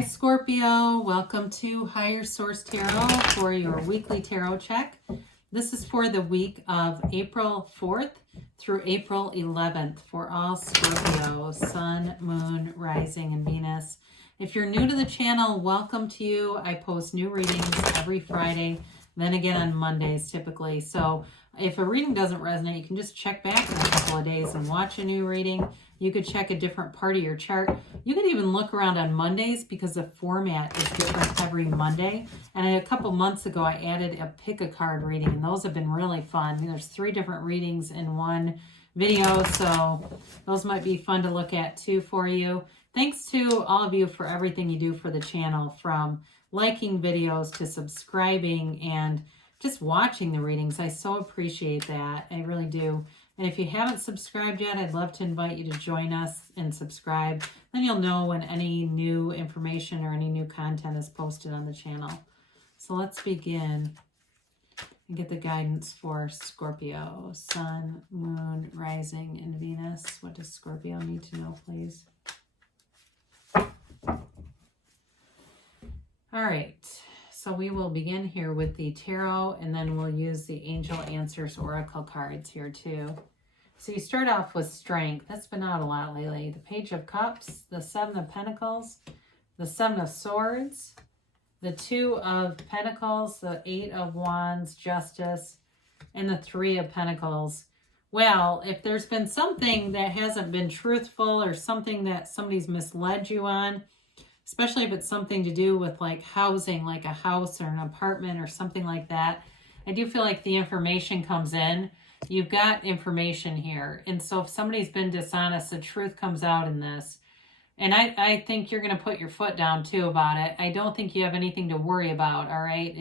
Hi Scorpio, welcome to Higher Source Tarot for your weekly tarot check. This is for the week of April 4th through April 11th for all Scorpio, Sun, Moon, Rising, and Venus. If you're new to the channel, welcome to you. I post new readings every Friday, then again on Mondays typically. So if a reading doesn't resonate, you can just check back in a couple of days and watch a new reading. You could check a different part of your chart. You could even look around on Mondays because the format is different every Monday. And a couple months ago, I added a pick a card reading, and those have been really fun. There's 3 different readings in one video, so those might be fun to look at too for you. Thanks to all of you for everything you do for the channel, from liking videos to subscribing and just watching the readings. I so appreciate that. I really do. And if you haven't subscribed yet, I'd love to invite you to join us and subscribe. Then you'll know when any new information or any new content is posted on the channel. So let's begin and get the guidance for Scorpio, Sun, Moon, Rising, and Venus. What does Scorpio need to know, please? All right. So we will begin here with the tarot, and then we'll use the Angel Answers Oracle cards here too. So you start off with Strength. That's been out a lot lately. The Page of Cups, the 7 of Pentacles, the 7 of Swords, the 2 of Pentacles, the 8 of Wands, Justice, and the 3 of Pentacles. Well, if there's been something that hasn't been truthful or something that somebody's misled you on, especially if it's something to do with like housing, like a house or an apartment or something like that, I do feel like the information comes in. You've got information here. And so if somebody's been dishonest, the truth comes out in this. And I think you're going to put your foot down too about it. I don't think you have anything to worry about, all right?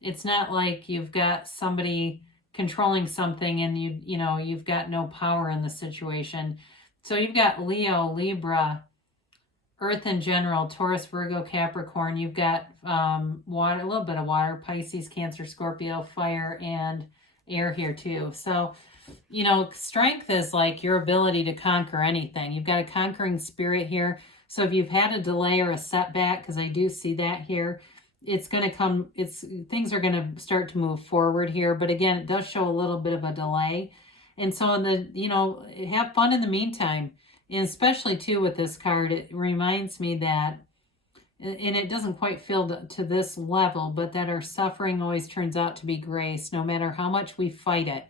It's not like you've got somebody controlling something and you've got no power in the situation. So you've got Leo, Libra, Earth in general, Taurus, Virgo, Capricorn. You've got water, a little bit of water, Pisces, Cancer, Scorpio, fire, and air here too. So, strength is like your ability to conquer anything. You've got a conquering spirit here. So if you've had a delay or a setback, because I do see that here, it's going to come, things are going to start to move forward here. But again, it does show a little bit of a delay. And so have fun in the meantime. And especially too with this card, it reminds me that, and it doesn't quite feel to this level, but that our suffering always turns out to be grace, no matter how much we fight it,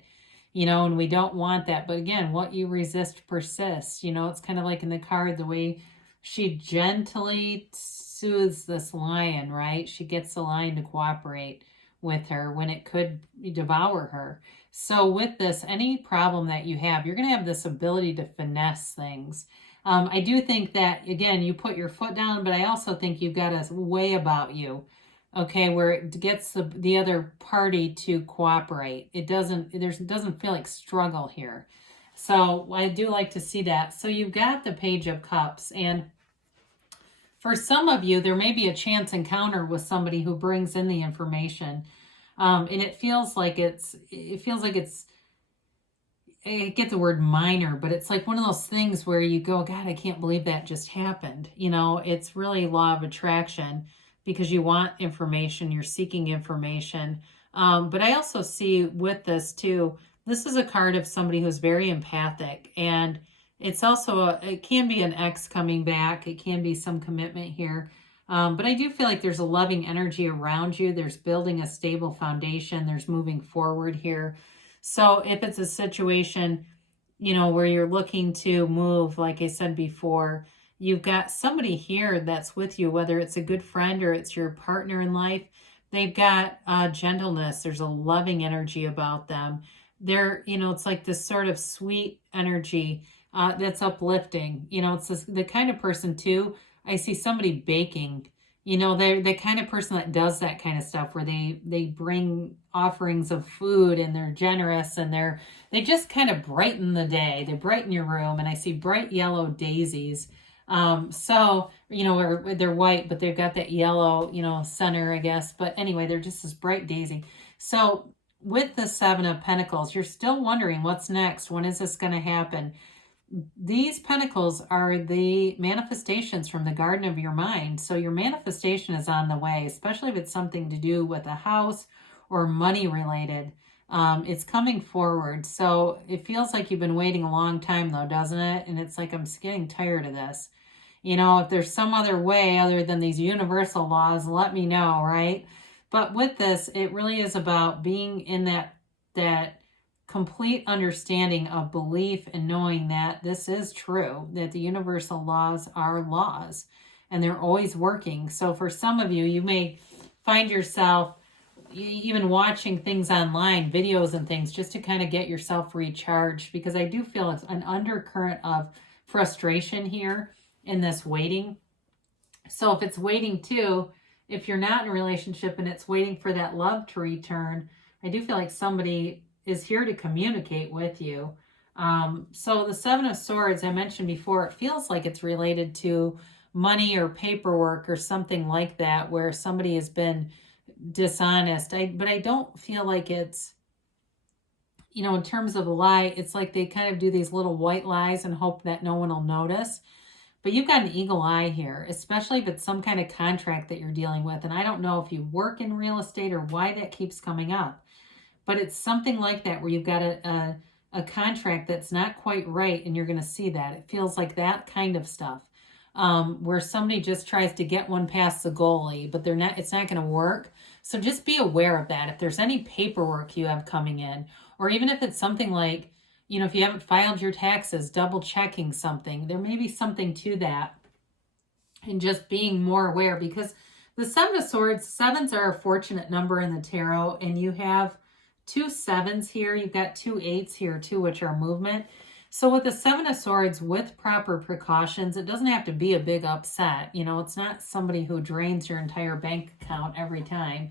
and we don't want that. But again, what you resist persists. It's kind of like in the card, the way she gently soothes this lion, right? She gets the lion to cooperate with her when it could devour her. So with this, any problem that you have, you're going to have this ability to finesse things. I do think that, again, you put your foot down, but I also think you've got a way about you, okay, where it gets the other party to cooperate. It doesn't feel like struggle here. So I do like to see that. So you've got the Page of Cups, and for some of you, there may be a chance encounter with somebody who brings in the information. And it feels like I get the word minor, but it's like one of those things where you go, God, I can't believe that just happened. It's really law of attraction because you want information, you're seeking information. But I also see with this too, this is a card of somebody who's very empathic, and it's also, it can be an ex coming back. It can be some commitment here. But I do feel like there's a loving energy around you. There's building a stable foundation. There's moving forward here. So if it's a situation, where you're looking to move, like I said before, you've got somebody here that's with you, whether it's a good friend or it's your partner in life. They've got gentleness. There's a loving energy about them. They're, it's like this sort of sweet energy that's uplifting. It's the kind of person too, I see somebody baking. They're the kind of person that does that kind of stuff where they bring offerings of food and they're generous and they just kind of brighten the day. They brighten your room, and I see bright yellow daisies. So, they're white, but they've got that yellow, center, I guess. But anyway, they're just this bright daisy. So with the 7 of Pentacles, you're still wondering what's next. When is this going to happen? these pentacles are the manifestations from the garden of your mind. So your manifestation is on the way, especially if it's something to do with a house or money related. It's coming forward. So it feels like you've been waiting a long time though, doesn't it? And it's like, I'm getting tired of this. You know, if there's some other way other than these universal laws, let me know, right? But with this, it really is about being in that complete understanding of belief and knowing that this is true, that the universal laws are laws and they're always working. So for some of you, you may find yourself even watching things online, videos and things, just to kind of get yourself recharged, because I do feel it's an undercurrent of frustration here in this waiting. So if it's waiting too, if you're not in a relationship and it's waiting for that love to return, I do feel like somebody is here to communicate with you. So the Seven of Swords, I mentioned before, it feels like it's related to money or paperwork or something like that, where somebody has been dishonest. But I don't feel like it's, you know, in terms of a lie, it's like they kind of do these little white lies and hope that no one will notice. But you've got an eagle eye here, especially if it's some kind of contract that you're dealing with. And I don't know if you work in real estate or why that keeps coming up. But it's something like that where you've got a contract that's not quite right, and you're going to see that. It feels like that kind of stuff, where somebody just tries to get one past the goalie, but they're not. It's not going to work. So just be aware of that. If there's any paperwork you have coming in, or even if it's something like, you know, if you haven't filed your taxes, double checking something, there may be something to that, and just being more aware, because the Seven of Swords, sevens are a fortunate number in the tarot, and you have 2 7s here. You've got 2 8s here too, which are movement. So with the Seven of Swords, with proper precautions, it doesn't have to be a big upset. You know, it's not somebody who drains your entire bank account every time.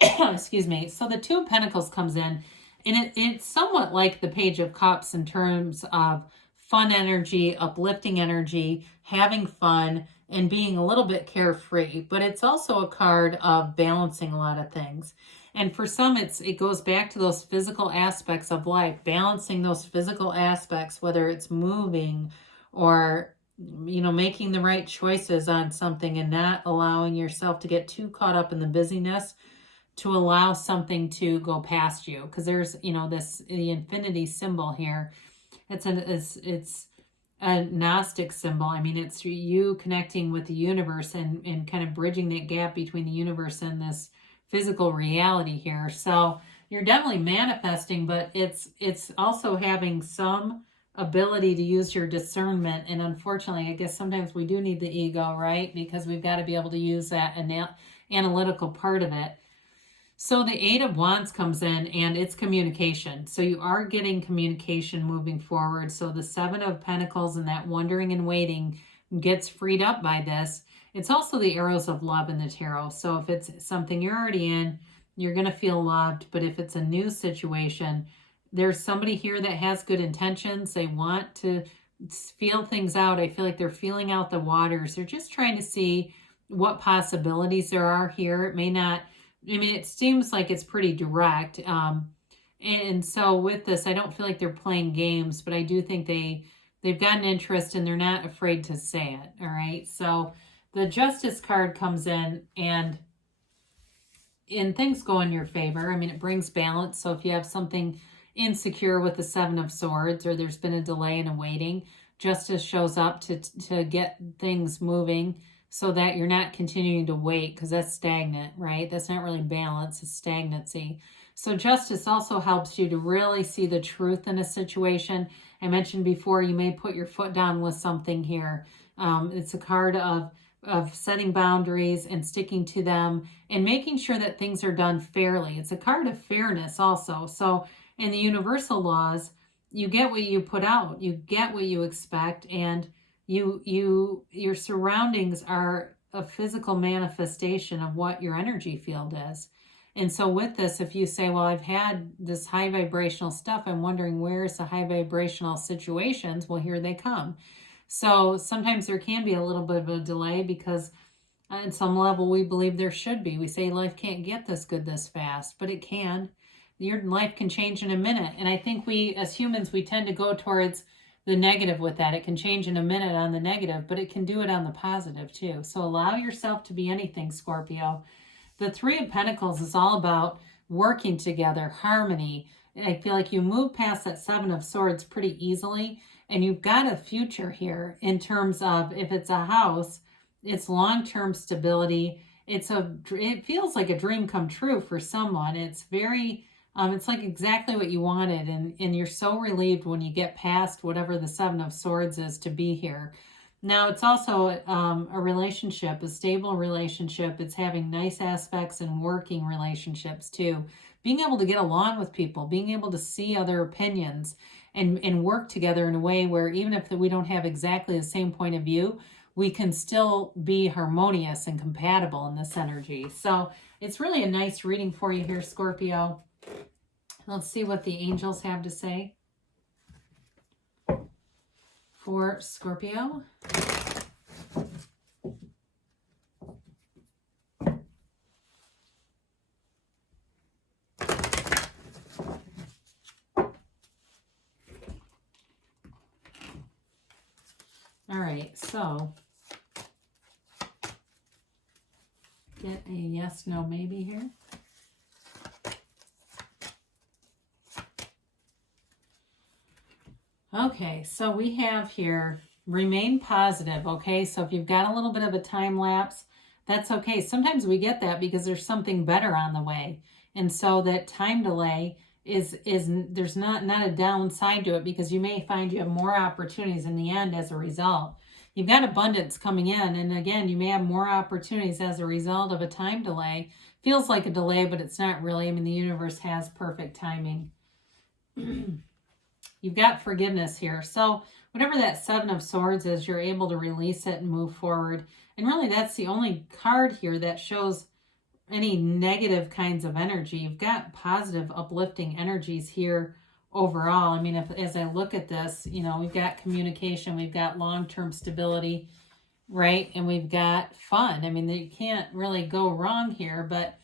Excuse me. So the Two of Pentacles comes in, and it's somewhat like the Page of Cups in terms of fun energy, uplifting energy, having fun, and being a little bit carefree. But it's also a card of balancing a lot of things. And for some, it goes back to those physical aspects of life, balancing those physical aspects, whether it's moving or, you know, making the right choices on something and not allowing yourself to get too caught up in the busyness to allow something to go past you. Because there's, you know, the infinity symbol here. It's a Gnostic symbol. I mean, it's you connecting with the universe and kind of bridging that gap between the universe and this physical reality here. So you're definitely manifesting, but it's also having some ability to use your discernment. And unfortunately, I guess sometimes we do need the ego, right? Because we've got to be able to use that analytical part of it. So the Eight of Wands comes in, and it's communication. So you are getting communication moving forward. So the Seven of Pentacles and that wondering and waiting gets freed up by this. It's also the arrows of love in the tarot. So if it's something you're already in, you're going to feel loved. But if it's a new situation, there's somebody here that has good intentions. They want to feel things out. I feel like they're feeling out the waters. They're just trying to see what possibilities there are here. It may not, I mean, it seems like it's pretty direct. And so with this, I don't feel like they're playing games, but I do think they've got an interest and they're not afraid to say it. All right. So the Justice card comes in, and things go in your favor. I mean, it brings balance. So if you have something insecure with the Seven of Swords, or there's been a delay in a waiting, Justice shows up to get things moving so that you're not continuing to wait, because that's stagnant, right? That's not really balance, it's stagnancy. So Justice also helps you to really see the truth in a situation. I mentioned before, you may put your foot down with something here. It's a card of setting boundaries and sticking to them and making sure that things are done fairly. It's a card of fairness also. So in the universal laws, you get what you put out, you get what you expect, and your surroundings are a physical manifestation of what your energy field is. And so with this, if you say, well, I've had this high vibrational stuff, I'm wondering where's the high vibrational situations? Well, here they come. So sometimes there can be a little bit of a delay because on some level we believe there should be. We say life can't get this good this fast, but it can. Your life can change in a minute. And I think we as humans, we tend to go towards the negative with that. It can change in a minute on the negative, but it can do it on the positive too. So allow yourself to be anything, Scorpio. The Three of Pentacles is all about working together, harmony. I feel like you move past that Seven of Swords pretty easily, and you've got a future here in terms of, if it's a house, it's long-term stability. It feels like a dream come true for someone. It's very, it's like exactly what you wanted, and you're so relieved when you get past whatever the Seven of Swords is to be here. Now, it's also a relationship, a stable relationship. It's having nice aspects in working relationships too. Being able to get along with people, being able to see other opinions and work together in a way where even if we don't have exactly the same point of view, we can still be harmonious and compatible in this energy. So it's really a nice reading for you here, Scorpio. Let's see what the angels have to say for Scorpio. All right, so get a yes, no, maybe here. Okay, so we have here, remain positive, okay? So if you've got a little bit of a time lapse, that's okay. Sometimes we get that because there's something better on the way. And so that time delay is there's not a downside to it, because you may find you have more opportunities in the end as a result. You've got abundance coming in, and again, you may have more opportunities as a result of a time delay. Feels like a delay, but it's not really. I mean, the universe has perfect timing. You've got forgiveness here. So whatever that Seven of Swords is, you're able to release it and move forward. And really, that's the only card here that shows any negative kinds of energy. You've got positive, uplifting energies here overall. I mean, as I look at this, you know, we've got communication, we've got long-term stability, right? And we've got fun. I mean, you can't really go wrong here, but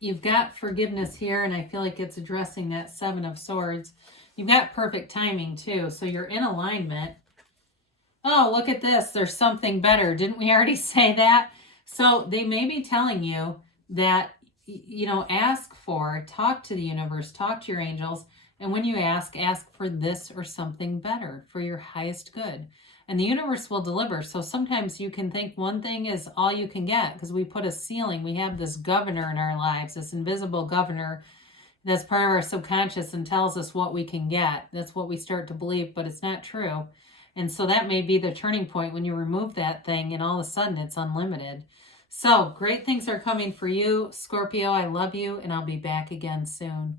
you've got forgiveness here, and I feel like it's addressing that Seven of Swords. You've got perfect timing too, so you're in alignment. Oh, look at this. There's something better. Didn't we already say that? So they may be telling you that, you know, talk to the universe, talk to your angels, and when you ask for this or something better for your highest good. And the universe will deliver. So sometimes you can think one thing is all you can get, because we put a ceiling. We have this governor in our lives, this invisible governor that's part of our subconscious and tells us what we can get. That's what we start to believe, but it's not true. And so that may be the turning point when you remove that thing, and all of a sudden it's unlimited. So great things are coming for you, Scorpio. I love you, and I'll be back again soon.